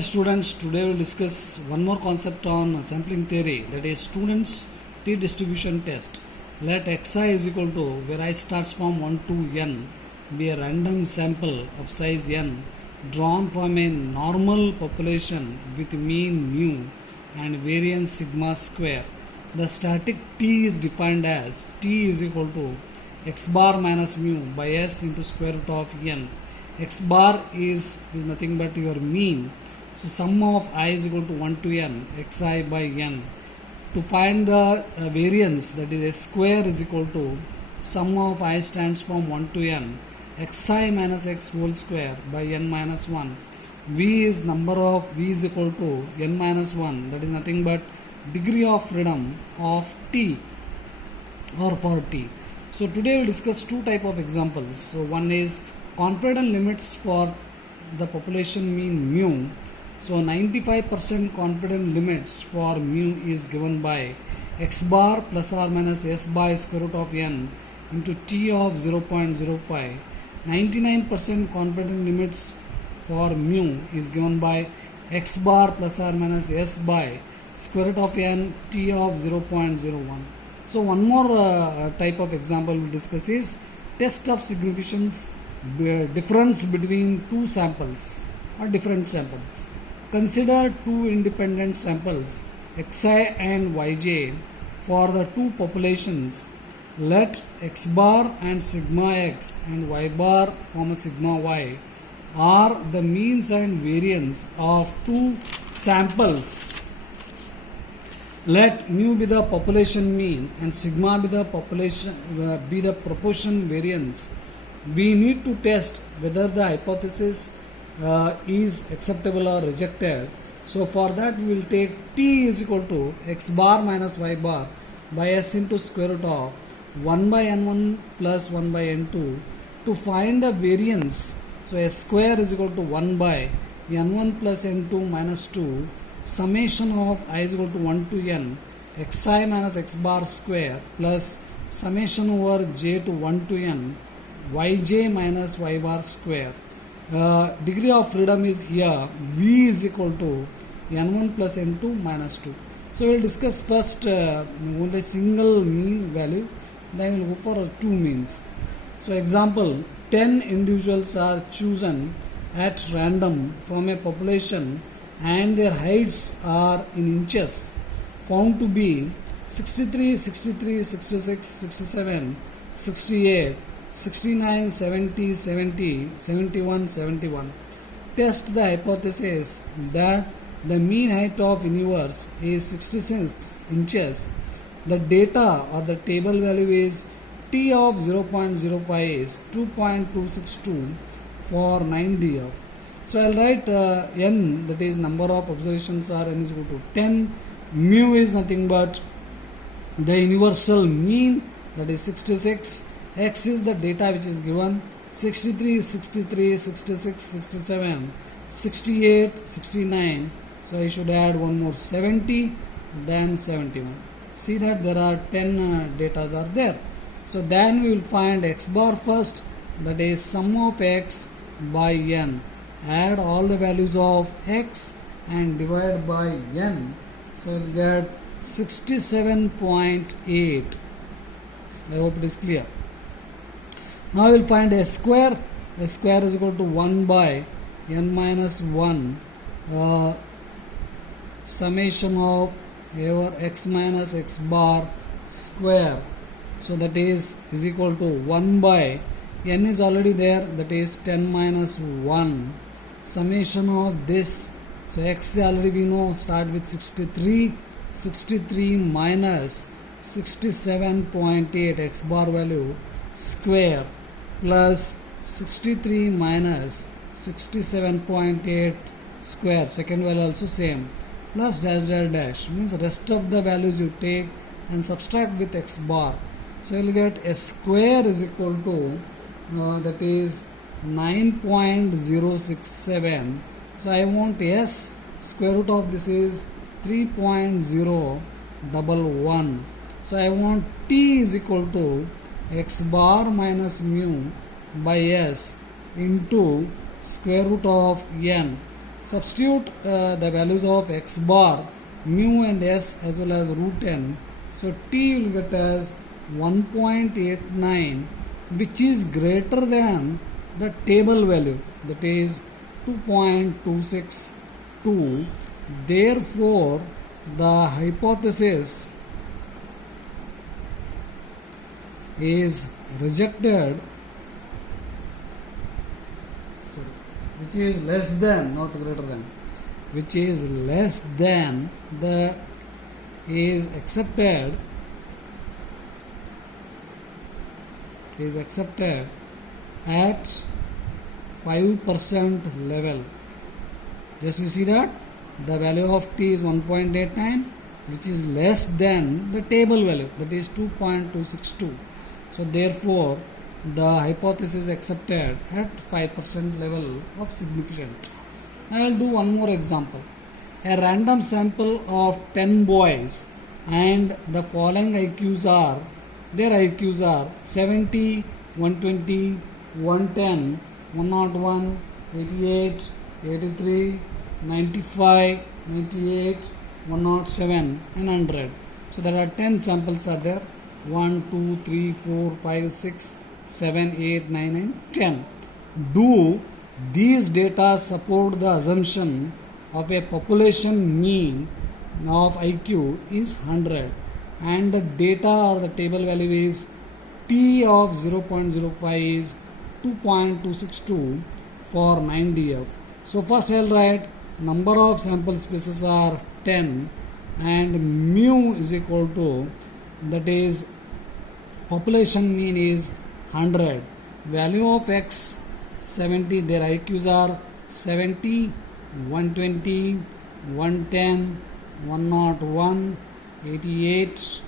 Students, today we'll discuss one more concept on sampling theory, that is students t distribution test. Let xi is equal to, where I starts from 1 to n, be a random sample of size n drawn from a normal population with mean mu and variance sigma square. The static t is defined as t is equal to x bar minus mu by s into square root of n. X bar is nothing but your mean. So sum of I is equal to 1 to n, xi by n. To find the variance, that is s square is equal to sum of I stands from 1 to n, xi minus x whole square by n minus 1. V is number of v is equal to n minus 1, that is nothing but degree of freedom of t or for t. So today we'll discuss two type of examples. So one is confidence limits for the population mean mu. So 95% confidence limits for mu is given by x bar plus or minus s by square root of n into t of 0.05. 99% confidence limits for mu is given by x bar plus or minus s by square root of n t of 0.01. So one more type of example we'll discuss is test of significance difference between two samples or different samples. Consider two independent samples xi and yj for the two populations. Let x bar and sigma x and y bar comma sigma y are the means and variance of two samples. Let mu be the population mean and sigma be the proportion variance. We need to test whether the hypothesis is acceptable or rejected. So for that we will take t is equal to x bar minus y bar by s into square root of 1 by n1 plus 1 by n2 to find the variance. So s square is equal to 1 by n1 plus n2 minus 2 summation of I is equal to 1 to n xi minus x bar square plus summation over j to 1 to n yj minus y bar square. Degree of freedom is here v is equal to n1 plus n2 minus 2. So we will discuss first only single mean value, then we will go for two means. So example, 10 individuals are chosen at random from a population and their heights are in inches, found to be 63, 63, 66, 67, 68, 69, 70, 70, 71, 71. Test the hypothesis that the mean height of universe is 66 inches. The data or the table value is t of 0.05 is 2.262 for 9 df. So I'll write n, that is number of observations are n is equal to 10. Mu is nothing but the universal mean, that is 66. X is the data which is given 63, 63, 66, 67, 68, 69. So I should add one more 70, then 71. See that there are 10 datas are there. So then we will find x bar first, that is sum of x by n. Add all the values of x and divide by n. So you will get 67.8. I hope it is clear. Now we will find s square. S square is equal to 1 by n minus 1 summation of over x minus x bar square. So that is equal to 1 by n is already there, that is 10 minus 1 summation of this. So x already we know start with 63, 63 minus 67.8 x bar value square plus 63 minus 67.8 square, second value also same, plus dash dash dash, means rest of the values you take and subtract with x bar. So you will get s square is equal to that is 9.067. So I want s square root of this is 3.011. So I want t is equal to x bar minus mu by s into square root of n. Substitute the values of x bar, mu and s as well as root n. So t will get as 1.89, which is greater than the table value, that is 2.262. Therefore, the hypothesis is rejected, which is less than, not greater than, which is less than the is accepted at 5% level. Just you see that the value of t is 1.89, which is less than the table value, that is 2.262. So therefore the hypothesis accepted at 5% level of significant. I will do one more example. A random sample of 10 boys and the following IQs are, their IQs are 70, 120, 110, 101, 88, 83, 95, 98, 107 and 100. So there are 10 samples are there. 1, 2, 3, 4, 5, 6, 7, 8, 9 and 10. Do these data support the assumption of a population mean of IQ is 100 and the data or the table value is t of 0.05 is 2.262 for 9DF. So first I will write number of sample spaces are 10 and mu is equal to, that is population mean is 100. Value of x 70, their IQs are 70, 120, 110, 101, 88,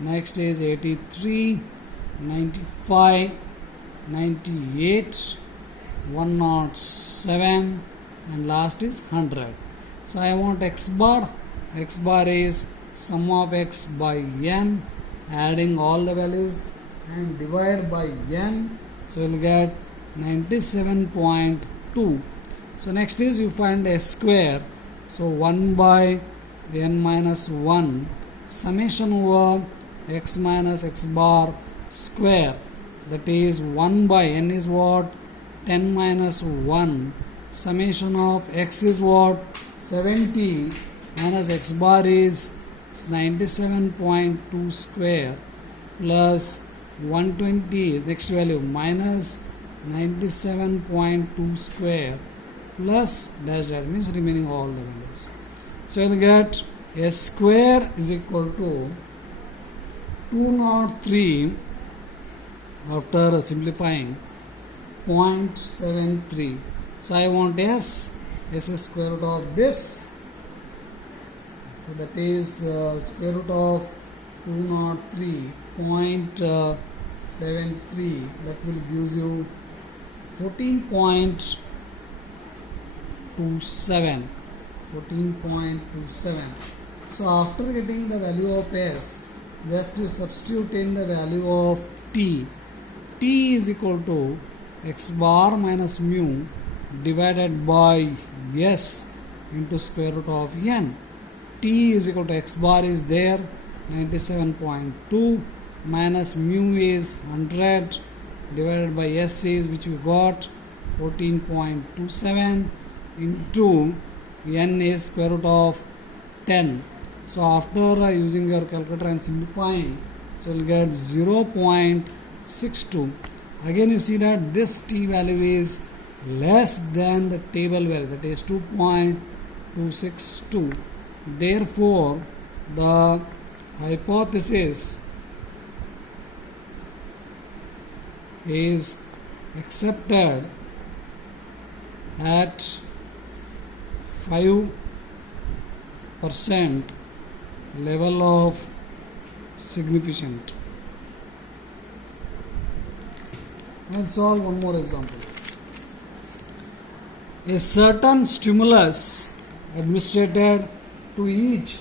next is 83, 95, 98, 107 and last is 100. So I want x bar. X bar is sum of x by n, adding all the values and divide by n. So you will get 97.2. So next is you find s square. So 1 by n minus 1 summation over x minus x bar square, that is 1 by n is what, 10 minus 1 summation of x is what, 70 minus x bar is 97.2 square plus 120 is next value minus 97.2 square plus dash dash means remaining all the values. So you will get s square is equal to 203 after simplifying 0.73. So I want s is square root of this. So that is square root of 203.73. That will gives you 14.27. 14.27. So after getting the value of s, just to substitute in the value of t. T is equal to x bar minus mu divided by s into square root of n. T is equal to x bar is there 97.2 minus mu is 100 divided by s is which we got 14.27 into n is square root of 10. So after using your calculator and simplifying, so you will get 0.62. Again you see that this t value is less than the table value, that is 2.262. Therefore the hypothesis is accepted at 5% level of significant. Let's solve one more example. A certain stimulus administered to each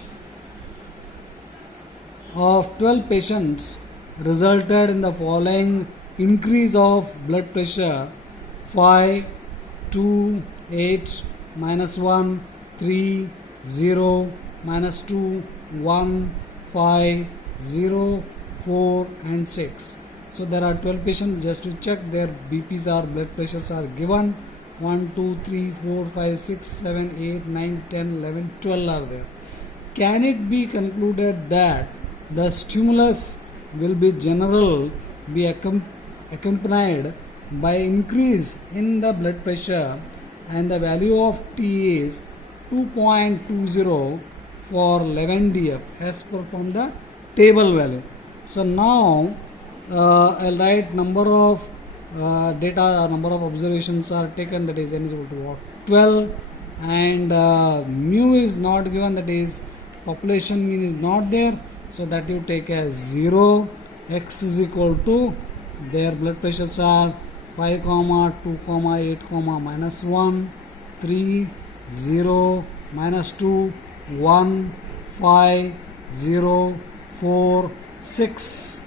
of 12 patients resulted in the following increase of blood pressure 5, 2, 8, minus 1, 3, 0, minus 2, 1, 5, 0, 4 and 6. So there are 12 patients. Just to check, their BPs are, blood pressures are given. 1, 2, 3, 4, 5, 6, 7, 8, 9, 10, 11, 12 are there. Can it be concluded that the stimulus will be accompanied by increase in the blood pressure, and the value of T is 2.20 for 11 DF as per from the table value. So now I'll write number of data, number of observations are taken, that is n is equal to what? 12, and mu is not given, that is population mean is not there, so that you take as 0. X is equal to, their blood pressures are 5, 2, 8, minus 1, 3, 0, minus 2, 1, 5, 0, 4, 6.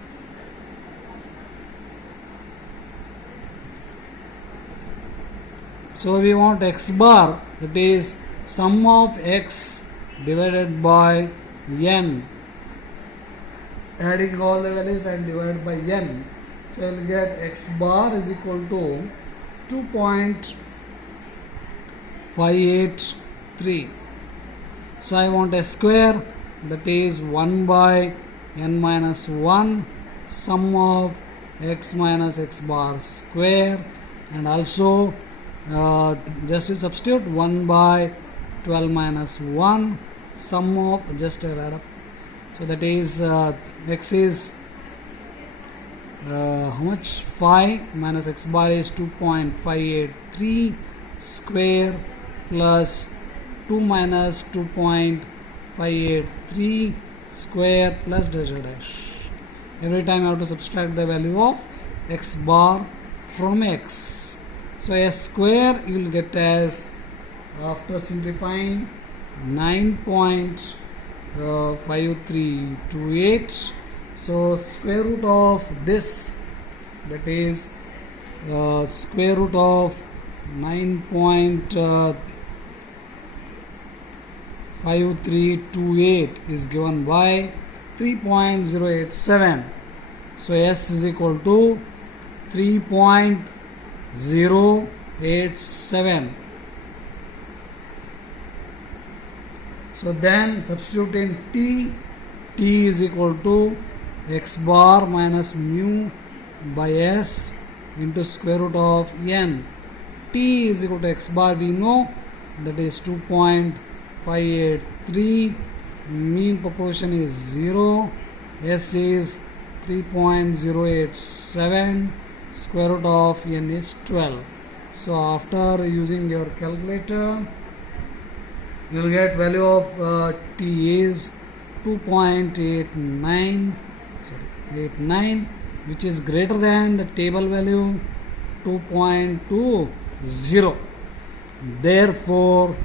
So we want x bar, that is sum of x divided by n, adding all the values and divided by n. So I will get x bar is equal to 2.583. So I want a square, that is 1 by n minus 1 sum of x minus x bar square, and also just to substitute 1 by 12 minus 1 sum of, just add up, so that is x is how much, 5 minus x bar is 2.583 square plus 2 minus 2.583 square plus dash dash. Every time I have to subtract the value of x bar from x. So a square you will get as, after simplifying, 9.5328. So square root of this, that is square root of 9.5328 is given by 3.087. So S is equal to 3.087. So then substitute in T. T is equal to x bar minus mu by S into square root of n. T is equal to x bar, we know, that is 2.583. Mean proportion is 0. S is 3.087. Square root of n is 12. So after using your calculator, you will get value of T is 2.89, which is greater than the table value 2.20. Therefore,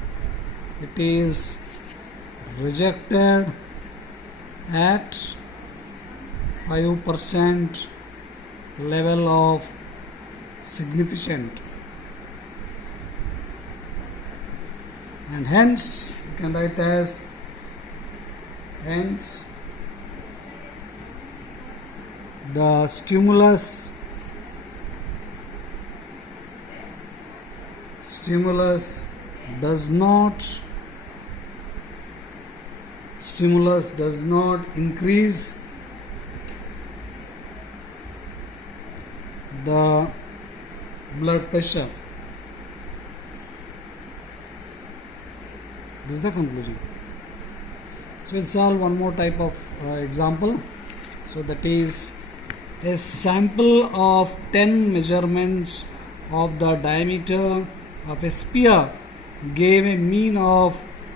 it is rejected at 5% level of significant, and hence you can write as, hence the stimulus does not increase the blood pressure. This is the conclusion. So we'll solve one more type of example. So that is, a sample of 10 measurements of the diameter of a sphere gave a mean of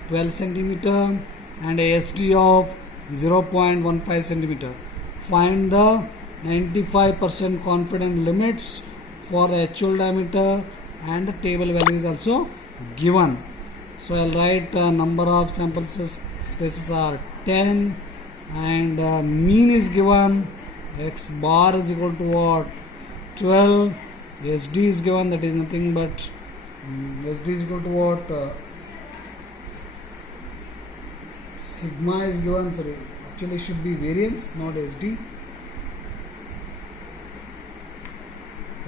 12 centimeter and a SD of 0.15 centimeter. Find the 95% confidence limits for the actual diameter, and the table value is also given. So I'll write number of sample spaces are 10, and mean is given, x bar is equal to what, 12, SD is given, that is nothing but SD is equal to what? Sigma is given, sorry, actually should be variance, not SD.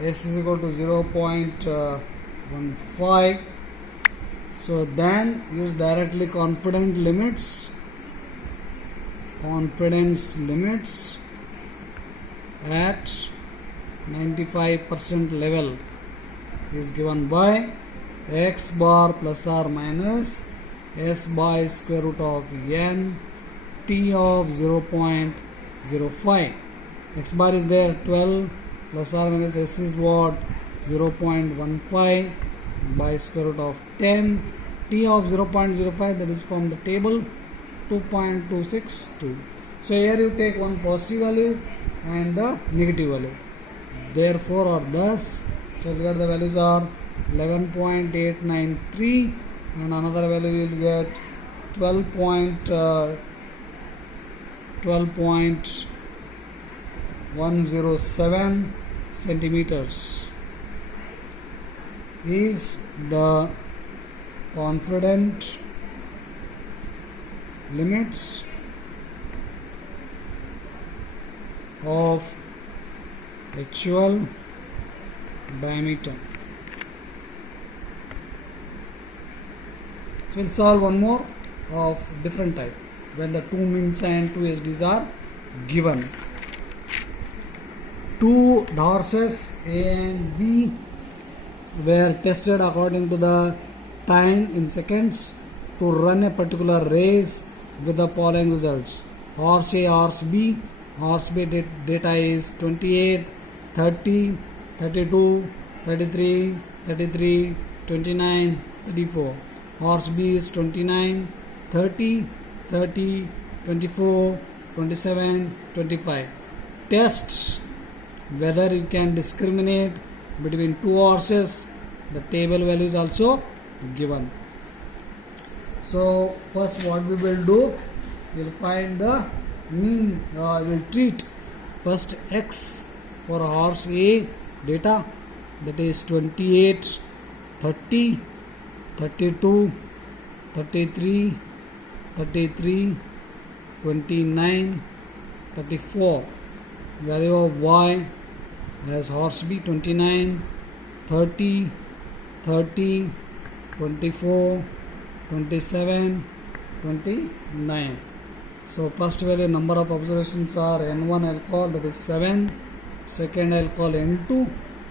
S is equal to 0.15. So then use directly confidence limits at 95% level is given by x bar plus or minus s by square root of n t of 0.05. X bar is there 12 plus or minus s is what? 0.15 by square root of 10. T of 0.05, that is from the table, 2.262. So here you take one positive value and the negative value. Therefore or thus, so here the values are 11.893 and another value you will get 12.107 centimeters is the confidence limits of actual diameter. So we'll solve one more of different type when the two means and two SDs are given. Two horses A and B were tested according to the time in seconds to run a particular race with the following results. Horse A, horse B. Horse B data is 28, 30, 32, 33, 33, 29, 34. Horse B is 29, 30, 30, 24, 27, 25. Tests whether you can discriminate between two horses. The table value is also given. So first what we will do, we will find the mean, we will treat first x for horse A data, that is 28, 30, 32, 33, 33, 29, 34. Value of y as horse B 29, 30, 30, 24, 27, 29. So first value number of observations are n1 I'll call, that is 7. Second I'll call n2,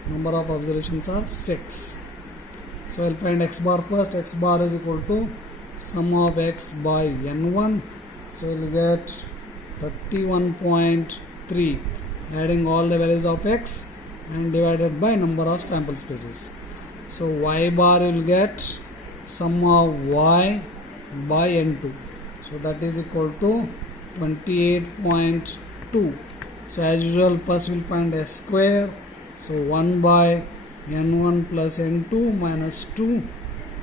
number of observations are 6. So I'll find x bar first. X bar is equal to sum of x by n1. So we'll get 31.3, adding all the values of x and divided by number of sample spaces. So y bar will get sum of y by n2. So that is equal to 28.2. So as usual, first we'll find s square. So 1 by n1 plus n2 minus 2,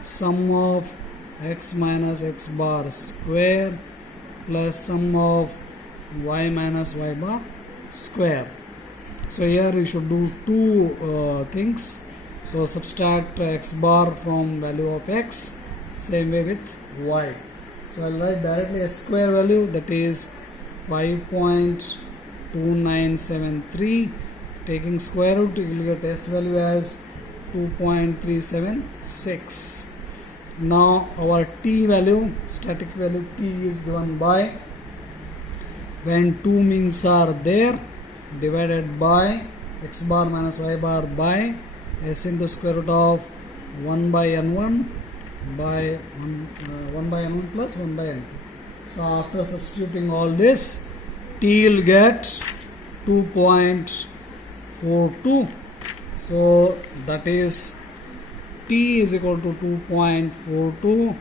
sum of x minus x bar square plus sum of y minus y bar square. So here we should do two things. So subtract x bar from value of x, same way with y. So I'll write directly a square value, that is 5.2973. Taking square root, you will get s value as 2.376. Now our t value, static value t is given by, when two means are there, divided by x bar minus y bar by s into square root of 1 by n1 by 1 by n1 plus 1 by n2. So after substituting all this, t will get 2.42. So that is t is equal to 2.42.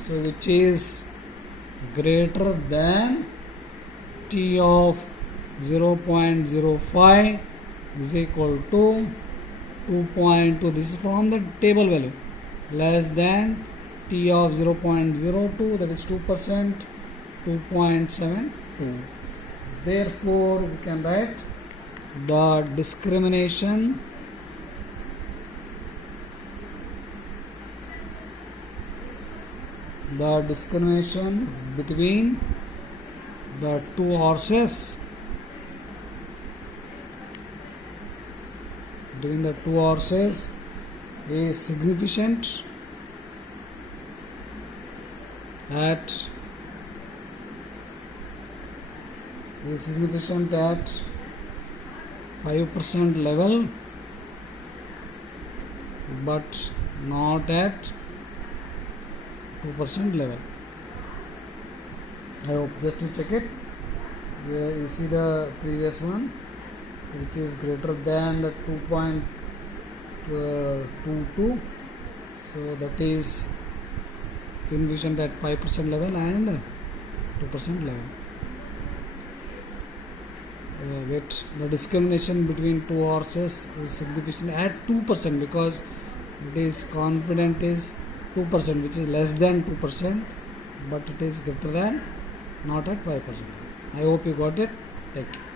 So which is greater than t of 0.05 is equal to 2.2. This is from the table value. Less than t of 0.02, that is 2%, 2.72. Therefore we can write the discrimination the discrimination between the two horses is significant at 5% level but not at 2% level. I hope, just to check it, you see the previous one, which is greater than the 2.22, so that is significant at 5% level and 2% level. The discrimination between two horses is significant at 2% because it is confident is 2%, which is less than 2%, but it is greater than, not at 5%. I hope you got it. Thank you.